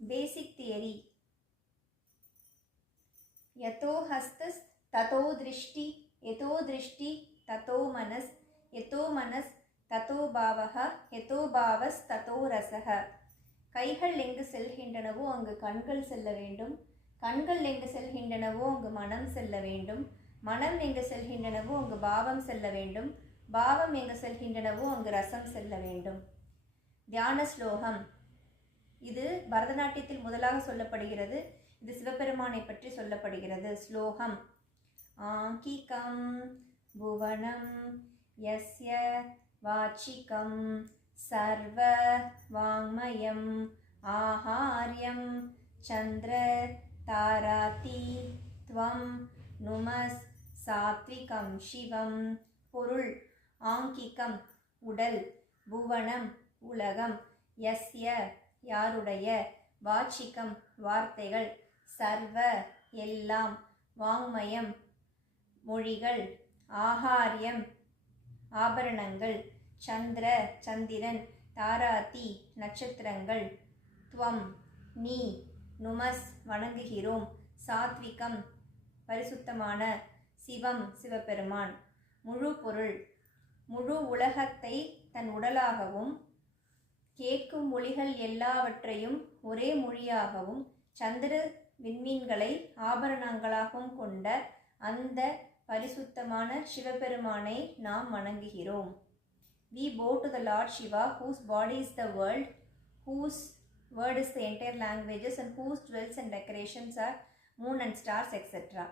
Basic theory. यतो हस्तस् ततो दृष्टि, यतो दृष्टि ततो मनस्, यतो मनस् ततो भावः, यतो भावस् ततो रसः. கைகள் எங்கு செல்கின்றனவோ அங்கு கண்கள் செல்ல வேண்டும், கண்கள் எங்கு செல்கின்றனவோ அங்கு மனம் செல்ல வேண்டும், மனம் எங்கு செல்கின்றனவோ அங்கு பாவம் செல்ல வேண்டும், பாவம் எங்கு செல்கின்றனவோ அங்கு ரசம் செல்ல வேண்டும். தியான ஸ்லோகம். இது பரதநாட்டியத்தில் முதலாக சொல்லப்படுகிறது. இது சிவபெருமானை பற்றி சொல்லப்படுகிறது. ஸ்லோகம். ஆங்கிகம் புவனம் யஸ்ய வாச்சிகம் சர்வ வாங்மயம் ஆஹார்யம் சந்திர தாராதி த்வம் நுமஸ் சாத்விகம் சிவம். பொருள். ஆங்கிகம் உடல், புவனம் உலகம், யஸ்ய யாருடைய, வாச்சிகம் வார்த்தைகள், சர்வ எல்லாம், வாங்மயம் மொழிகள், ஆஹார்யம் ஆபரணங்கள், சந்திர சந்திரன், தாராதி நட்சத்திரங்கள், துவம் நீ, நுமஸ் வணங்குகிறோம், சாத்விகம் பரிசுத்தமான, சிவம் சிவபெருமான். முழு பொருள். முழு உலகத்தை தன் உடலாகவும், கேட்கும் மொழிகள் எல்லாவற்றையும் ஒரே மொழியாகவும், சந்திர விண்மீன்களை ஆபரணங்களாகவும் கொண்ட அந்த பரிசுத்தமான சிவபெருமானை நாம் வணங்குகிறோம். We bow to the Lord Shiva, whose body is the world, whose word is the entire languages, and whose jewels and decorations are moon and stars, etc.